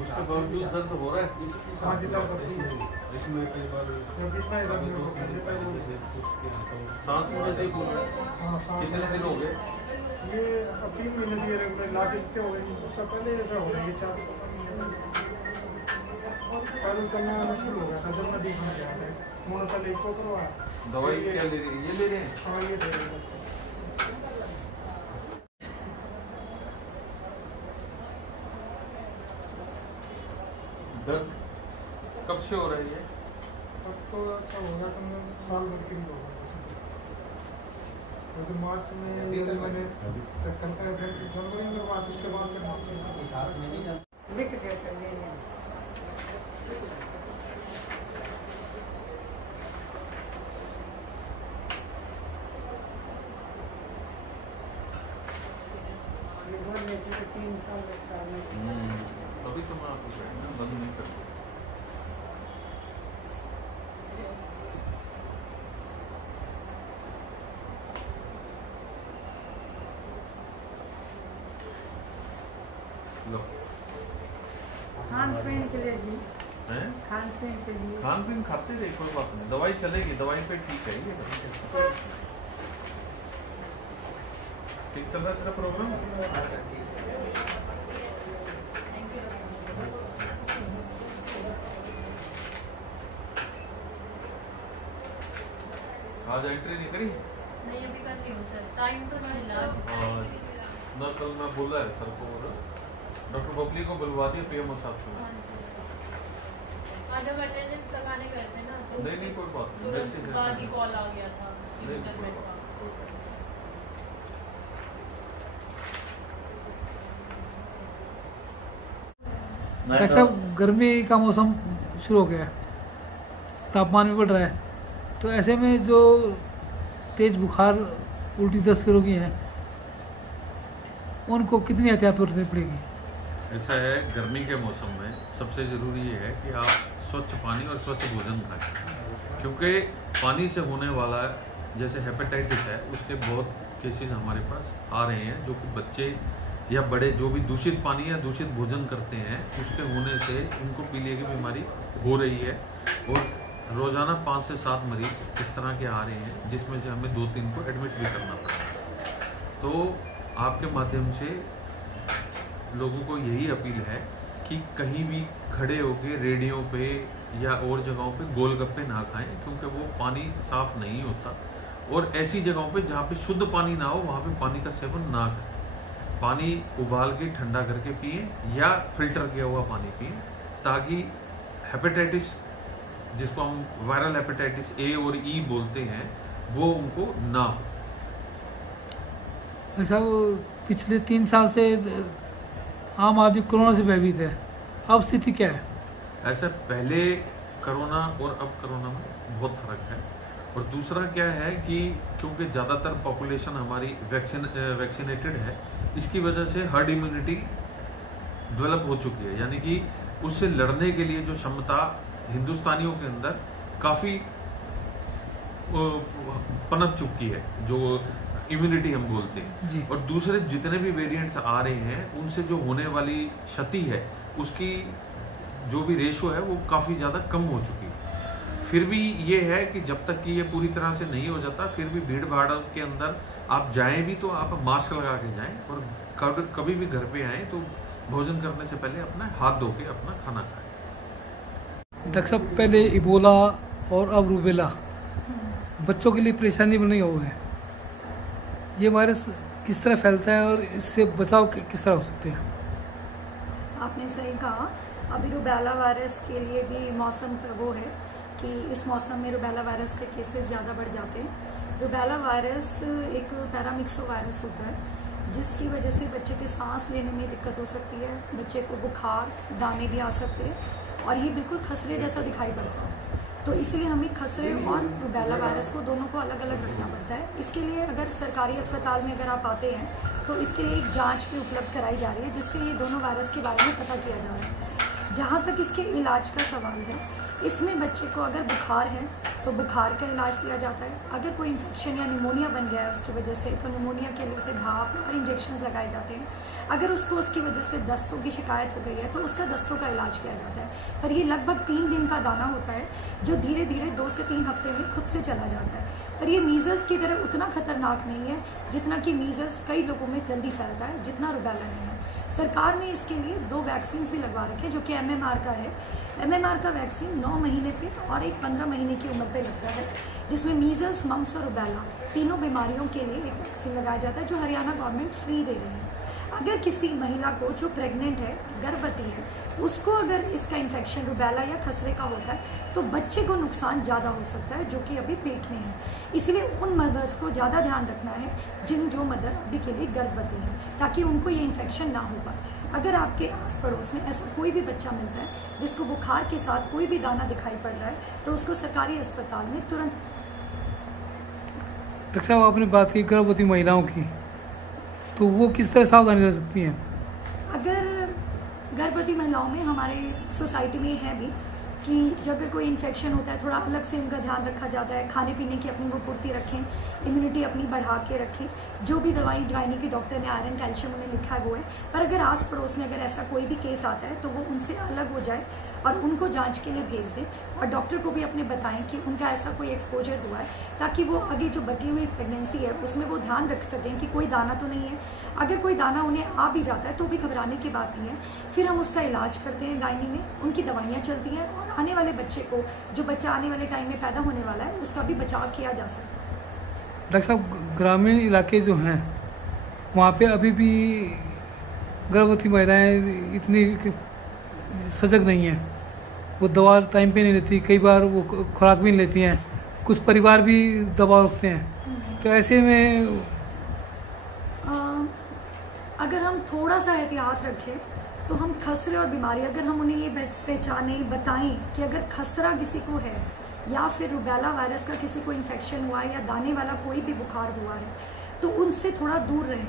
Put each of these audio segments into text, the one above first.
उसके बावजूद दर्द हो रहा है। हाँ जी, दर्द होती है। इसमें कई बार कितना इधर में वो कर देता है वो। सांस में से बोल रहे हैं। हाँ, सांस कितने दिन हो गए? ये अब 3 महीने दिए रेगुलर इलाज इतने हो गए। उससे पहले ऐसा हो रहा है, ये 4-5 महीने पहले चलना मुश्किल हो गया था जब मैं देखने गया था। उन्होंने पहले इसको करवाया। दवाई क्या ले रही है? ये ले रहे हैं? हाँ, ये दे रहे हैं। दर्द कब से हो रहा है ये? अब तो अच्छा हो गया, कम साल भर के लिए होगा वैसे तो। वैसे मार्च में मैंने चक्कर का जनवरी में करवाया, उसके बाद में मार्च में लिख गया था। अभी तो मैं आपको बंद नहीं कर सकता। खान पीन के लिए जी, हैं? खान पीन के लिए खान पीन खाते थे, कोई बात नहीं, दवाई चलेगी, दवाई पे ठीक है ये। ठीक चल रहा है तेरा प्रोग्राम? आज एंट्री नहीं करी? नहीं अभी कर रही हूँ सर, टाइम तो नहीं मिला। हाँ ना, कल मैं बोला है सर को और डॉक्टर बबली को बुलवा दिया पीएमओ साहब को। आज हम अटेंडेंस लगाने गए थे ना तो नहीं कोई बात नहीं, तुरंत बाद ही कॉल आ गया था इंटरनेट का। डॉक्टर साहब, गर्मी का मौसम शुरू हो गया है, तापमान भी बढ़ रहा है, तो ऐसे में जो तेज बुखार उल्टी दस्त के रोगी हैं उनको कितनी एहतियात बरतनी पड़ेगी? ऐसा है, गर्मी के मौसम में सबसे ज़रूरी ये है कि आप स्वच्छ पानी और स्वच्छ भोजन खाएं, क्योंकि पानी से होने वाला जैसे हेपेटाइटिस है उसके बहुत केसेस हमारे पास आ रहे हैं, जो कि बच्चे या बड़े जो भी दूषित पानी या दूषित भोजन करते हैं उसके होने से उनको पीलिया की बीमारी हो रही है। और रोज़ाना 5 से 7 मरीज इस तरह के आ रहे हैं, जिसमें से हमें 2-3 को एडमिट भी करना पड़ता है। तो आपके माध्यम से लोगों को यही अपील है कि कहीं भी खड़े होकर रेडियो पे या और जगहों पे गोलगप्पे ना खाएं, क्योंकि वो पानी साफ नहीं होता। और ऐसी जगहों पे जहाँ पे शुद्ध पानी ना हो वहाँ पे पानी का सेवन ना करें। पानी उबाल के ठंडा करके पिए या फिल्टर किया हुआ पानी पिए, ताकि हेपेटाइटिस, जिसको हम वायरल हेपेटाइटिस ए और ई बोलते हैं, वो उनको ना हो। साहब, पिछले 3 साल से आम आदमी कोरोना से भयभीत है, अब स्थिति क्या है? ऐसा पहले कोरोना और अब कोरोना में बहुत फर्क है। और दूसरा क्या है कि क्योंकि ज़्यादातर पॉपुलेशन हमारी वैक्सीनेटेड है, इसकी वजह से हर्ड इम्यूनिटी डेवलप हो चुकी है, यानी कि उससे लड़ने के लिए जो क्षमता हिंदुस्तानियों के अंदर काफ़ी पनप चुकी है, जो इम्यूनिटी हम बोलते हैं जी। और दूसरे जितने भी वेरिएंट्स आ रहे हैं उनसे जो होने वाली क्षति है उसकी जो भी रेशो है वो काफ़ी ज़्यादा कम हो चुकी है। फिर भी ये है कि जब तक कि ये पूरी तरह से नहीं हो जाता, फिर भी भीड़ भाड़ के अंदर आप जाएं भी तो आप मास्क लगा के जाएं, और कभी भी घर पे आएं तो भोजन करने से पहले अपना हाथ धो के अपना खाना खाएं। डॉक्टर साहब, पहले इबोला और अब रूबेला बच्चों के लिए परेशानी बनी हुई है, ये वायरस किस तरह फैलता है और इससे बचाव किस तरह हो सकते हैं? आपने सही कहा, अभी रूबेला वायरस के लिए भी मौसम वो है कि इस मौसम में रूबेला वायरस के केसेस ज़्यादा बढ़ जाते हैं। रूबेला वायरस एक पैरामिक्सो वायरस होता है, जिसकी वजह से बच्चे के सांस लेने में दिक्कत हो सकती है, बच्चे को बुखार, दाने भी आ सकते हैं और ये बिल्कुल खसरे जैसा दिखाई पड़ता है। तो इसलिए हमें खसरे और रूबेला वायरस को दोनों को अलग अलग रखना पड़ता है। इसके लिए अगर सरकारी अस्पताल में अगर आप आते हैं तो इसके लिए एक जांच भी उपलब्ध कराई जा रही है, जिससे ये दोनों वायरस के बारे में पता किया जा रहा है। जहाँ तक इसके इलाज का सवाल है, इसमें बच्चे को अगर बुखार है तो बुखार का इलाज दिया जाता है। अगर कोई इन्फेक्शन या निमोनिया बन गया है उसकी वजह से, तो निमोनिया के लिए उसे भाप और इंजेक्शन लगाए जाते हैं। अगर उसको उसकी वजह से दस्तों की शिकायत हो गई है तो उसका दस्तों का इलाज किया जाता है। पर ये लगभग 3 दिन का दाना होता है जो धीरे धीरे 2 से 3 हफ्ते में खुद से चला जाता है। पर ये मीज़ल्स की तरह उतना खतरनाक नहीं है जितना कि मीज़ल्स कई लोगों में जल्दी फैलता है, जितना रुबेला नहीं है। सरकार ने इसके लिए 2 वैक्सीन भी लगवा रखे हैं जो कि MMR का है। MMR का वैक्सीन 9 महीने पे और एक 15 महीने की उम्र पे लगता है, जिसमें मीज़ल्स, मम्स और रुबेला तीनों बीमारियों के लिए एक वैक्सीन लगाया जाता है जो हरियाणा गवर्नमेंट फ्री दे रही है। अगर किसी महिला को जो प्रेग्नेंट है, गर्भवती है, उसको अगर इसका इन्फेक्शन रुबेला या खसरे का होता है तो बच्चे को नुकसान ज़्यादा हो सकता है जो कि अभी पेट में है। इसलिए उन मदर्स को ज़्यादा ध्यान रखना है जो मदर अभी के लिए गर्भवती है, ताकि उनको ये इन्फेक्शन ना हो पाए। अगर आपके आस पड़ोस में ऐसा कोई भी बच्चा मिलता है जिसको बुखार के साथ कोई भी दाना दिखाई पड़ रहा है तो उसको सरकारी अस्पताल में तुरंत। डॉक्टर साहब, आपने बात की गर्भवती महिलाओं की, तो वो किस तरह सावधानी रख सकती हैं? अगर गर्भवती महिलाओं में हमारे सोसाइटी में है भी कि जब अगर कोई इन्फेक्शन होता है थोड़ा अलग से उनका ध्यान रखा जाता है। खाने पीने की अपनी वो पूर्ति रखें, इम्यूनिटी अपनी बढ़ा के रखें। जो भी दवाई गायनी के डॉक्टर ने आयरन कैल्शियम उन्हें लिखा है वो है। पर अगर आस पड़ोस में अगर ऐसा कोई भी केस आता है तो वो उनसे अलग हो जाए और उनको जांच के लिए भेज दें, और डॉक्टर को भी अपने बताएं कि उनका ऐसा कोई एक्सपोजर हुआ है, ताकि वो आगे जो बटी हुई प्रेगनेंसी है उसमें वो ध्यान रख सकें कि कोई दाना तो नहीं है। अगर कोई दाना उन्हें आ भी जाता है तो भी घबराने की बात नहीं है। फिर हम उसका इलाज करते हैं गायनी में, उनकी दवाइयाँ चलती हैं और आने वाले बच्चे को, जो बच्चा आने वाले टाइम में पैदा होने वाला है, उसका भी बचाव किया जा सकता है। डॉक्टर साहब, ग्रामीण इलाके जो हैं वहाँ पे अभी भी गर्भवती महिलाएं इतनी सजग नहीं हैं, वो दवा टाइम पे नहीं लेती, कई बार वो खुराक भी नहीं लेती हैं, कुछ परिवार भी दबाव रखते हैं। तो ऐसे में अगर हम थोड़ा सा एहतियात रखें तो हम खसरे और बीमारी, अगर हम उन्हें ये पहचाने, बताएं कि अगर खसरा किसी को है या फिर रुबेला वायरस का किसी को इन्फेक्शन हुआ है या दाने वाला कोई भी बुखार हुआ है, तो उनसे थोड़ा दूर रहें।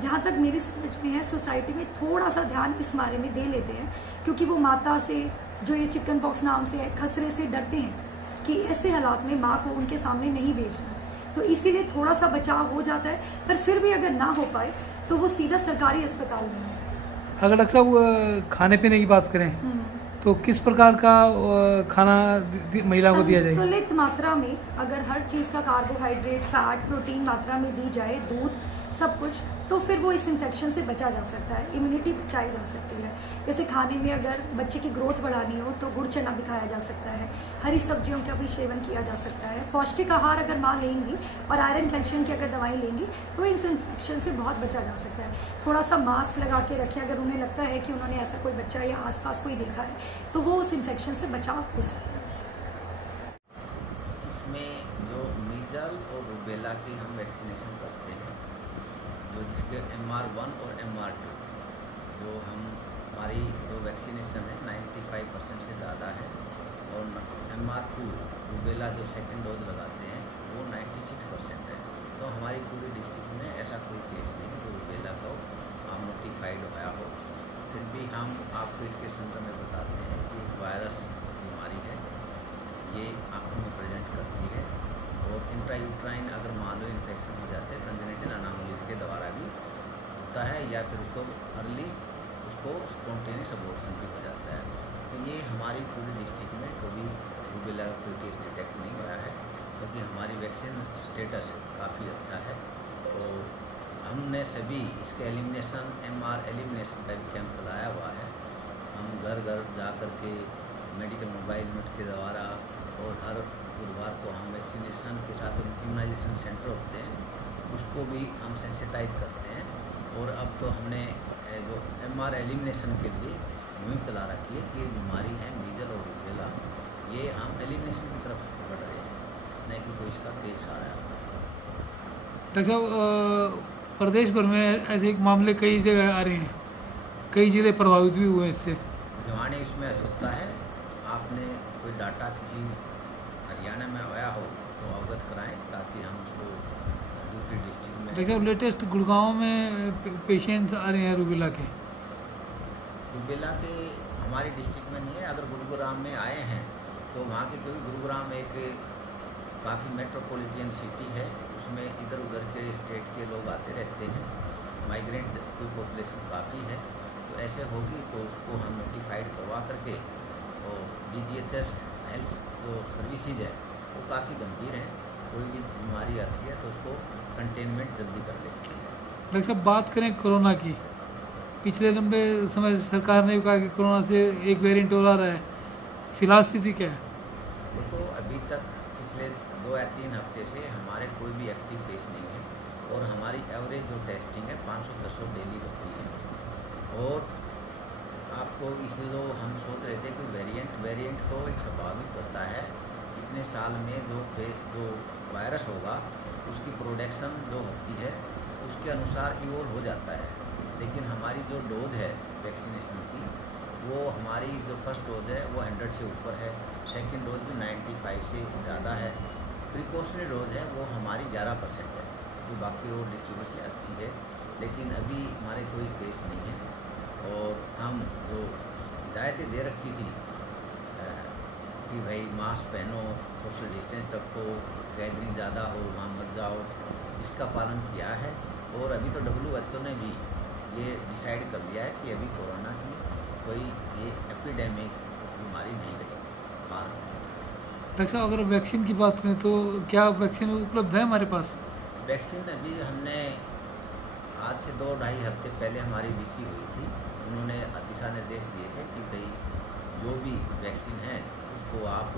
जहाँ तक मेरी समझ में है, सोसाइटी में थोड़ा सा ध्यान इस बारे में दे लेते हैं, क्योंकि वो माता से, जो ये चिकन पॉक्स नाम से है, खसरे से डरते हैं कि ऐसे हालात में माँ को उनके सामने नहीं भेजना, तो इसीलिए थोड़ा सा बचाव हो जाता है। पर फिर भी अगर ना हो पाए तो वो सीधा सरकारी अस्पताल में है। अगर डॉक्टर साहब खाने पीने की बात करें तो किस प्रकार का खाना महिला को दिया जाए? संतुलित मात्रा में, अगर हर चीज़ का कार्बोहाइड्रेट, फैट, प्रोटीन मात्रा में दी जाए, दूध, सब कुछ, तो फिर वो इस इन्फेक्शन से बचा जा सकता है, इम्यूनिटी बचाई जा सकती है। जैसे खाने में अगर बच्चे की ग्रोथ बढ़ानी हो तो गुड़ चना भी खाया जा सकता है, हरी सब्जियों का भी सेवन किया जा सकता है। पौष्टिक आहार अगर माँ लेंगी और आयरन कैल्शियम की अगर दवाई लेंगी तो इस इन्फेक्शन से बहुत बचा जा सकता है। थोड़ा सा मास्क लगा के रखें, अगर उन्हें लगता है कि उन्होंने ऐसा कोई बच्चा या आसपास कोई देखा है तो वो उस इन्फेक्शन से बचाव हो सकता है। इसमें जो मीजल और रूबेला की हम वैक्सीनेशन करते हैं, जो जिसके MR1 और MR2, जो हमारी जो वैक्सीनेशन है 95% से ज़्यादा है, और MR2 रूबेला जो सेकेंड डोज लगाते हैं वो 96% है। तो हमारी पूरी डिस्ट्रिक्ट में ऐसा कोई केस नहीं है जो रूबेला को नोटिफाइड होया हो। फिर भी हम आपको इसके संदर्भ में बताते हैं कि वायरस बीमारी है, ये आँखों में प्रेजेंट करती है, और इंट्रायूट्राइन अगर मान लो इन्फेक्शन हो जाते हैं कंजेनिटल अनोमलीज के द्वारा भी होता है, या फिर उसको अर्ली उसको स्पॉन्टेनियस अबॉर्शन भी हो जाता है। तो ये हमारी पूरी डिस्ट्रिक्ट में कभी रूबेला का कोई केस डिटेक्ट नहीं हुआ है, क्योंकि हमारी वैक्सीन स्टेटस काफ़ी अच्छा है। और हमने सभी इसके एलिमिनेशन, MR एलिमिनेशन का भी कैंप चलाया हुआ है। हम घर घर जा कर के मेडिकल मोबाइल यूनिट के द्वारा, और हर गुरुवार को हम वैक्सीनेशन के साथ इम्यूनाइजेशन सेंटर होते हैं, उसको भी हम सेंसिटाइज करते हैं। और अब तो हमने जो MR एलिमिनेशन के लिए मुहिम चला रखी है कि ये बीमारी है मीजल और रूबेला, ये हम एलिमिनेशन की तरफ बढ़ रहे हैं, नहीं कि कोई इसका केस आ रहा है। डॉक्टर साहब, प्रदेश भर में ऐसे मामले कई जगह आ रहे हैं, कई जिले प्रभावित भी हुए इससे। भिवानी इसमें हो सकता है, आपने कोई डाटा किसी हरियाणा में आया हो तो अवगत कराएं, ताकि हम उसको दूसरी डिस्ट्रिक्ट में। देखिए, लेटेस्ट गुड़गांव में पेशेंट्स आ रहे हैं रूबेला के। रूबेला के हमारी डिस्ट्रिक्ट में नहीं है, अगर गुरुग्राम में आए हैं तो वहाँ के, क्योंकि गुरुग्राम एक काफ़ी मेट्रोपॉलिटन सिटी है, उसमें इधर उधर के स्टेट के लोग आते रहते हैं, माइग्रेंट की पॉपुलेशन काफ़ी है। तो ऐसे होगी तो उसको हम नोटिफाइड करवा करके और DGHS हेल्थ जो सर्विसेज है वो काफ़ी गंभीर है, कोई भी बीमारी आती है तो उसको कंटेनमेंट जल्दी कर लेती है। डॉक्टर साहब, बात करें कोरोना की, पिछले लंबे समय से सरकार ने भी कहा कि कोरोना से एक वेरिएंट और आ रहा है, फिलहाल स्थिति क्या है? देखो, अभी तक पिछले 2 या 3 हफ्ते से हमारे कोई भी एक्टिव केस नहीं है और हमारी एवरेज जो टेस्टिंग है 500-600 डेली होती है। और आपको इसलिए जो हम सोच रहे थे कि वेरिएंट तो एक स्वाभाविक होता है, इतने साल में जो वायरस होगा उसकी प्रोडक्शन जो होती है उसके अनुसार इवोल्व हो जाता है। लेकिन हमारी जो डोज है वैक्सीनेशन की, वो हमारी जो फर्स्ट डोज है वो 100 से ऊपर है, सेकंड डोज भी 95 से ज़्यादा है, प्रिकॉशनरी डोज है वो हमारी 11% है, जो बाकी और डिस्ट्रिक्ट से अच्छी है। लेकिन अभी हमारे कोई केस नहीं है और हम जो हिदायतें दे रखी थी कि भाई मास्क पहनो, सोशल डिस्टेंस रखो, गैदरिंग ज़्यादा हो वहाँ मत जाओ, इसका पालन किया है। और अभी तो WHO ने भी ये डिसाइड कर लिया है कि अभी कोरोना की कोई ये एपिडेमिक बीमारी नहीं रही। हाँ डॉक्टर साहब, अगर वैक्सीन की बात करें तो क्या वैक्सीन उपलब्ध है हमारे पास? वैक्सीन अभी हमने आज से 2-2.5 हफ्ते पहले हमारी VC हुई थी, उन्होंने दिशा निर्देश दिए थे कि भाई जो भी वैक्सीन है उसको आप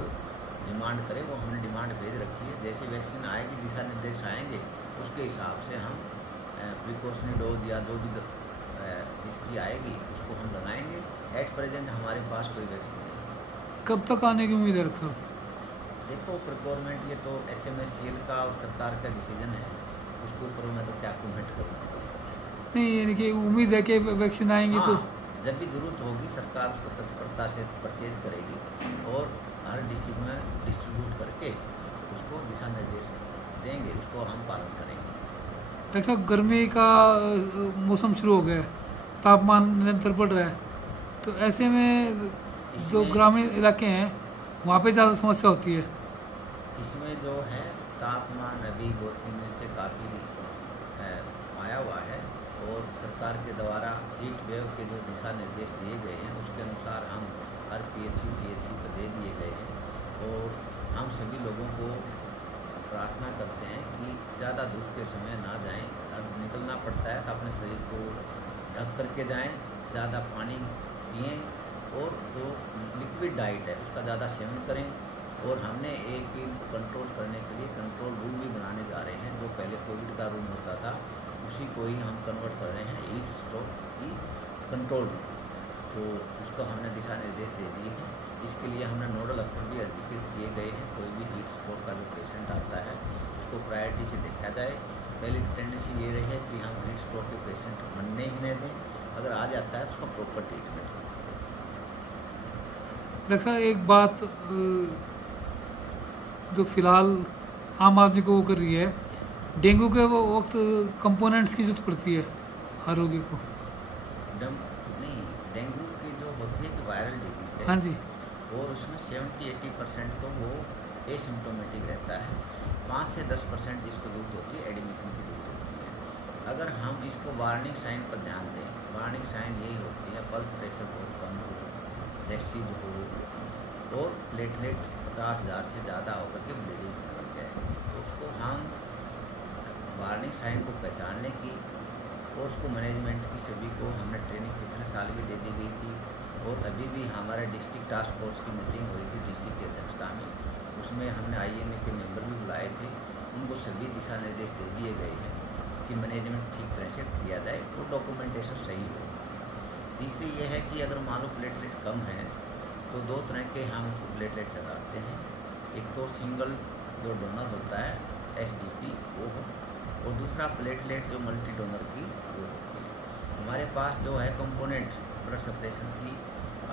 डिमांड करें। वो हमने डिमांड भेज रखी है, जैसे वैक्सीन आएगी दिशा निर्देश आएंगे उसके हिसाब से हम प्रिकॉशनरी डोज या जो भी जिसकी आएगी उसको हम लगाएंगे। एट प्रेजेंट हमारे पास कोई वैक्सीन नहीं। कब तक आने की उम्मीद है डॉक्टर साहब? देखो, प्रिक्योरमेंट ये तो HMSCL का और सरकार का डिसीजन है, उसके ऊपर मैं तो क्या कमेंट करूँगा। नहीं, यानी कि उम्मीद है कि वैक्सीन आएंगी। हाँ, तो जब भी ज़रूरत होगी सरकार उसको तत्परता से परचेज करेगी और हर डिस्ट्रिक्ट में डिस्ट्रीब्यूट करके उसको दिशा निर्देश देंगे, उसको हम पालन करेंगे। डॉक्टर साहब, गर्मी का मौसम शुरू हो गया है, तापमान निरंतर बढ़ रहा है, तो ऐसे में जो ग्रामीण इलाके हैं वहाँ पे ज़्यादा समस्या होती है। इसमें जो है तापमान अभी 2-3 दिन से काफ़ी आया हुआ है और सरकार के द्वारा हीट वेव के जो दिशा निर्देश दिए गए हैं उसके अनुसार हम हर PHC CHC पर दे दिए गए हैं। और हम सभी लोगों को प्रार्थना करते हैं कि ज़्यादा धूप के समय ना जाएं, अब निकलना पड़ता है तो अपने शरीर को ढक करके जाएं, ज़्यादा पानी पिएं और जो लिक्विड डाइट है उसका ज़्यादा सेवन करें। और हमने एक कंट्रोल करने के लिए कंट्रोल रूम भी बनाने जा रहे हैं, जो पहले कोविड का रूम होता था उसी को ही हम कन्वर्ट कर रहे हैं हीट स्ट्रोक की कंट्रोल रूम। तो उसको हमने दिशा निर्देश दे दिए हैं। इसके लिए हमने नोडल अफसर भी अधिकृत किए गए हैं। कोई भी हीट स्ट्रोक का जो पेशेंट आता है उसको प्रायोरिटी से देखा जाए। पहले टेंडेंसी ये रही है कि हम हीट स्ट्रोक के पेशेंट बनने ही नहीं दें, अगर आ जाता है तो उसका प्रॉपर ट्रीटमेंट। डॉक्टर, एक बात जो फिलहाल आम आदमी को वो कर रही है, डेंगू के वो वक्त कंपोनेंट्स की जरूरत पड़ती है हर रोगी को। नहीं, डेंगू की जो होती है कि वायरल डिजीज है। हाँ जी। और उसमें 70-80% तो वो एसिम्प्टोमेटिक रहता है, 5 से 10% जिसको जरूरत होती है एडमिशन की जरूरत होती है। अगर हम इसको वार्निंग साइन पर ध्यान दें, वार्निंग साइन यही होती है पल्स प्रेशर बहुत कम हो, रेस्टीज हो और प्लेटलेट 50,000 से ज़्यादा होकर के ब्लीडिंग लग जाए, तो उसको हम वार्निंग साइन को पहचानने की और उसको मैनेजमेंट की सभी को हमने ट्रेनिंग पिछले साल भी दे दी गई थी। और अभी भी हमारे डिस्ट्रिक्ट टास्क फोर्स की मीटिंग हुई थी DC की अध्यक्षता में, उसमें हमने IMA के मेंबर भी बुलाए थे। उनको सभी दिशा निर्देश दे दिए गए हैं कि मैनेजमेंट ठीक तरह से किया जाए तो डॉक्यूमेंटेशन सही हो। तीसरी ये है कि अगर मान लो प्लेटलेट कम है तो 2 तरह के हम उसको प्लेटलेट चलाते हैं। एक तो सिंगल जो डोनर होता है SDP वो हो, और दूसरा प्लेटलेट जो मल्टी डोनर की वो होती है। हमारे पास जो है कंपोनेंट ब्लड सप्रेशन की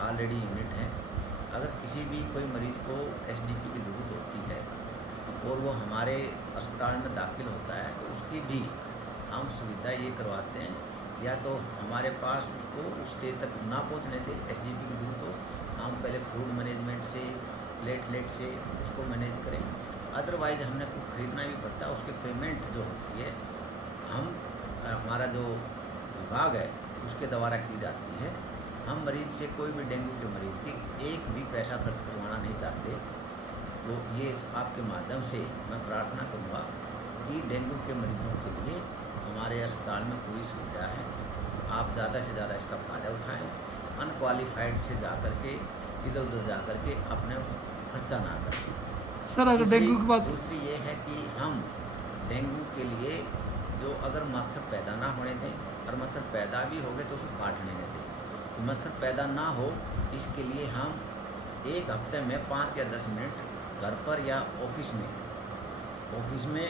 ऑलरेडी यूनिट है। अगर किसी भी कोई मरीज को SDP की ज़रूरत होती है और वो हमारे अस्पताल में दाखिल होता है तो उसकी भी हम सुविधा ये करवाते हैं, या तो हमारे पास उसको उस स्टेज तक ना पहुंचने दें, SDP की जरूरत हो, हम पहले फूड मैनेजमेंट से प्लेटलेट से उसको मैनेज करें। अदरवाइज हमने कुछ खरीदना भी पड़ता है, उसके पेमेंट जो होती है हम हमारा जो विभाग है उसके द्वारा की जाती है। हम मरीज़ से, कोई भी डेंगू के मरीज़ की एक भी पैसा खर्च करवाना नहीं चाहते। तो ये आपके माध्यम से मैं प्रार्थना करूँगा कि डेंगू के मरीजों के लिए हमारे अस्पताल में पूरी सुविधा है, आप ज़्यादा से ज़्यादा इसका फ़ायदा उठाएँ। अनक्वालिफाइड से जा कर के इधर उधर जा कर के अपने खर्चा ना करें। सर अगर डेंगू की बात, दूसरी ये है कि हम डेंगू के लिए जो अगर मच्छर पैदा ना होने दें, और मच्छर पैदा भी हो गए तो उसको काटने नहीं दें। तो मच्छर पैदा ना हो इसके लिए हम एक हफ्ते में 5 या 10 मिनट घर पर या ऑफिस में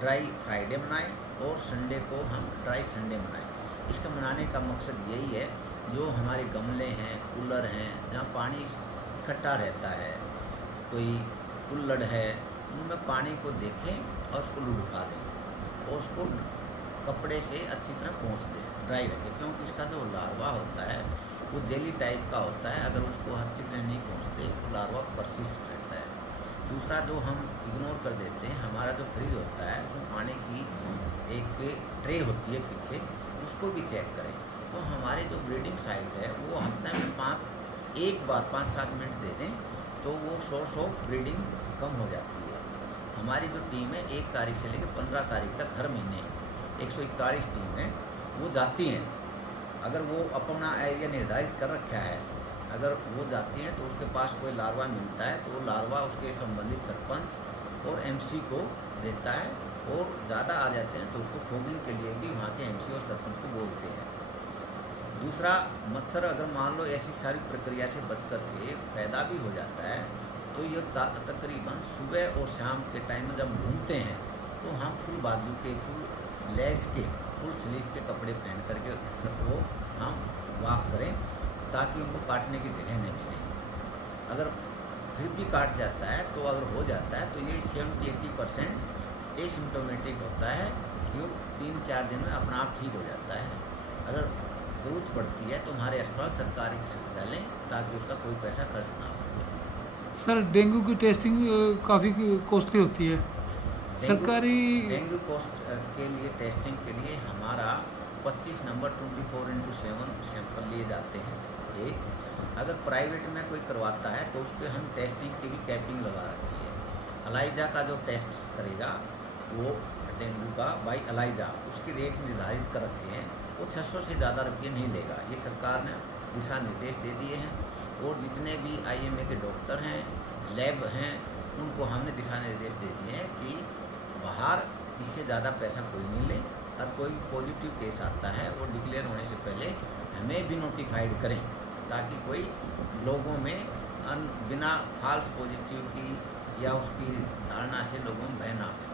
ड्राई फ्राइडे बनाएं और संडे को हम ड्राई संडे बनाएं। इसका मनाने का मकसद यही है, जो हमारे गमले हैं, कूलर हैं, जहाँ पानी इकट्ठा रहता है, कोई कुल्लड़ है, उनमें पानी को देखें और उसको लुढ़का दें और उसको कपड़े से अच्छी तरह पोंछ दें, ड्राई रखें, क्योंकि इसका जो लार्वा होता है वो जेली टाइप का होता है। अगर उसको अच्छी तरह नहीं पोंछते तो लार्वा परसिस्ट रहता है। दूसरा जो हम इग्नोर कर देते हैं, हमारा जो फ्रिज होता है उसमें पानी की एक ट्रे होती है पीछे, उसको भी चेक करें। तो हमारे जो ब्रीडिंग साइट है वो हफ्ते में एक बार 5-7 मिनट दे दें तो वो सोर्स ऑफ ब्रीडिंग कम हो जाती है। हमारी जो टीम है 1 तारीख से लेकर 15 तारीख तक हर महीने 141 टीम है, वो जाती हैं। अगर वो अपना एरिया निर्धारित कर रखा है, अगर वो जाती हैं तो उसके पास कोई लार्वा मिलता है तो वो लार्वा उसके संबंधित सरपंच और एमसी को देता है, और ज़्यादा आ जाते हैं तो उसको फोगिंग के लिए भी वहाँ के एमसी और सरपंच को बोलते हैं। दूसरा, मच्छर अगर मान लो ऐसी सारी प्रक्रिया से बच कर के पैदा भी हो जाता है तो ये तकरीबन सुबह और शाम के टाइम में जब घूमते हैं तो हम फुल बाजू के, फुल लेग्स के, फुल स्लीव के कपड़े पहन करके वो हम वॉक करें ताकि उनको काटने की जगह नहीं मिले। अगर फिर भी काट जाता है तो अगर हो जाता है तो ये 70-80% एसिम्प्टोमेटिक होता है, जो 3-4 दिन में अपना आप ठीक हो जाता है। अगर ज़रूरत पड़ती है तो हमारे अस्पताल सरकारी की सुविधा लें ताकि उसका कोई पैसा खर्च ना हो। सर डेंगू की टेस्टिंग काफ़ी कॉस्टली होती है सरकारी। डेंगू कोस्ट के लिए टेस्टिंग के लिए हमारा 25 नंबर 24x7 सैंपल लिए जाते हैं। एक अगर प्राइवेट में कोई करवाता है तो उस पर हम टेस्टिंग की भी कैपिंग लगा रखी है। अलाइजा का जो टेस्ट करेगा वो डेंगू का बाई अलाइजा, उसकी रेट निर्धारित कर रखे हैं, वो 600 से ज़्यादा रुपये नहीं लेगा। ये सरकार ने दिशा निर्देश दे दिए हैं, और जितने भी IMA के डॉक्टर हैं, लैब हैं, उनको हमने दिशा निर्देश दे दिए हैं कि बाहर इससे ज़्यादा पैसा कोई नहीं ले, और कोई भी पॉजिटिव केस आता है वो डिक्लेयर होने से पहले हमें भी नोटिफाइड करें ताकि कोई लोगों में बिना फॉल्स पॉजिटिव की या उसकी धारणा से लोगों में भय ना फैले।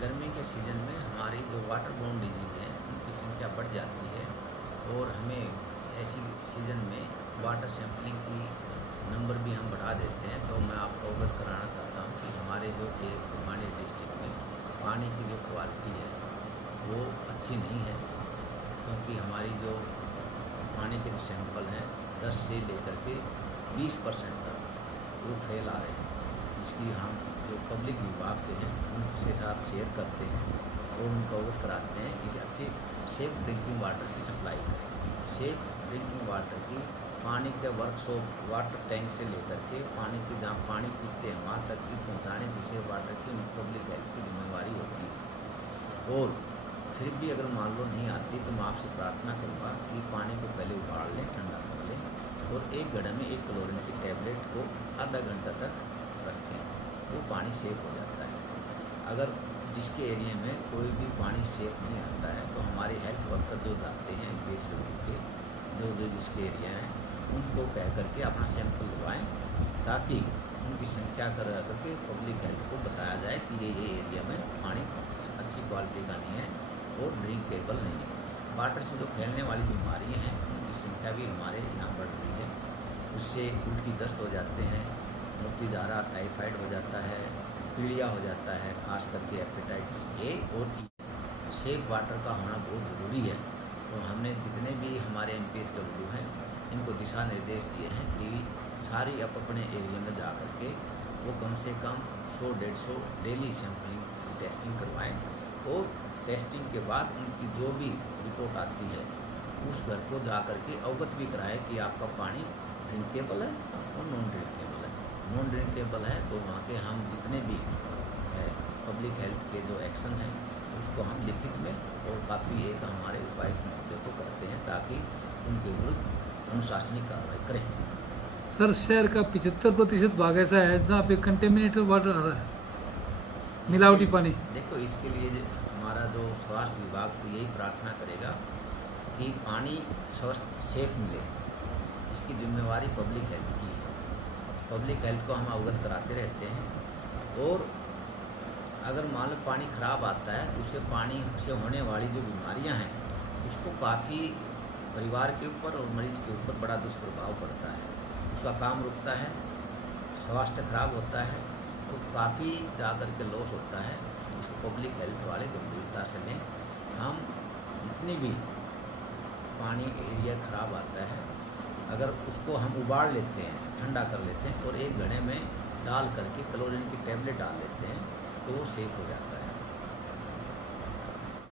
गर्मी के सीज़न में हमारी जो वाटर बोर्न डिजीज़ हैं उनकी संख्या बढ़ जाती है, और हमें ऐसी सीज़न में वाटर सैंपलिंग की नंबर भी हम बढ़ा देते हैं। तो मैं आपको अवगत कराना चाहता हूँ कि हमारे जो भिवानी डिस्ट्रिक्ट में पानी की जो क्वालिटी है वो अच्छी नहीं है, क्योंकि हमारी जो पानी के जो सैंपल हैं 10 से लेकर के 20% तक वो फेल आ रहे हैं, जिसकी हम जो पब्लिक विभाग के हैं उनके साथ शेयर करते हैं और उनको अवगत कराते हैं कि अच्छी सेफ ड्रिंकिंग वाटर की सप्लाई करें। सेफ ड्रिंकिंग वाटर की पानी के वर्कशॉप, वाटर टैंक से लेकर के पानी की जहाँ पानी पीते हैं वहाँ तक की पहुँचाने की सेफ वाटर की पब्लिक हेल्थ की जिम्मेवारी होती है। और फिर भी अगर मान लो नहीं आती तो मैं आपसे प्रार्थना करूँगा कि पानी को पहले उबाल लें, ठंडा कर लें, और 1 घड़े में 1 क्लोरीन की टैबलेट को आधा घंटा तक रखें, वो पानी सेफ हो जाता है। अगर जिसके एरिया में कोई भी पानी सेफ नहीं आता है तो हमारे हेल्थ वर्कर जो जाते हैं MPSW के जो जिसके एरिया हैं उनको कह करके अपना सैंपल लगवाएं, ताकि उनकी संख्या कर करके पब्लिक हेल्थ को बताया जाए कि ये एरिया में पानी अच्छी क्वालिटी का नहीं है और ड्रिंकेबल नहीं है। वाटर से जो फैलने वाली बीमारियाँ हैं उनकी संख्या भी हमारे यहाँ बढ़ रही है। उससे उल्टी दस्त हो जाते हैं, मोती धारा, टाइफाइड हो जाता है, पीलिया हो जाता है, खास करके हेपेटाइटिस A और E। सेफ वाटर का होना बहुत ज़रूरी है। तो हमने जितने भी हमारे MPSW हैं इनको दिशा निर्देश दिए हैं कि सारी अपने एरिया में जा कर के वो कम से कम 100-150 डेली सैम्पलिंग टेस्टिंग करवाएं और टेस्टिंग के बाद उनकी जो भी रिपोर्ट आती है उस घर को जा कर के अवगत भी कराएं कि आपका पानी ड्रिंकेबल है और नॉन ड्रिंकेबल है। नॉन ड्रिंकेबल है तो वहाँ के हम जितने भी पब्लिक हेल्थ के जो एक्शन हैं उसको हम लिखित में और काफ़ी एक हमारे उपायुक्त महोदय को करते हैं ताकि उनके विरुद्ध अनुशासनिक कार्रवाई करें। सर शहर का 75% भाग ऐसा है जहाँ पे कंटेमिनेटेड वाटर आ रहा है, मिलावटी पानी। देखो इसके लिए हमारा जो स्वास्थ्य विभाग तो यही प्रार्थना करेगा कि पानी स्वस्थ सेफ मिले। इसकी जिम्मेवारी पब्लिक हेल्थ की है। पब्लिक हेल्थ को हम अवगत कराते रहते हैं और अगर मान लो पानी खराब आता है तो उससे पानी से होने वाली जो बीमारियां हैं उसको काफ़ी परिवार के ऊपर और मरीज के ऊपर बड़ा दुष्प्रभाव पड़ता है। उसका काम रुकता है, स्वास्थ्य खराब होता है, तो काफ़ी जाकर के लॉस होता है। इसको पब्लिक हेल्थ वाले गंभीरता से लें। हम जितनी भी पानी एरिया ख़राब आता है अगर उसको हम उबाल लेते हैं, ठंडा कर लेते हैं और एक घड़े में डाल करके क्लोरीन की टेबलेट डाल लेते हैं तो वो सेफ हो जाता है।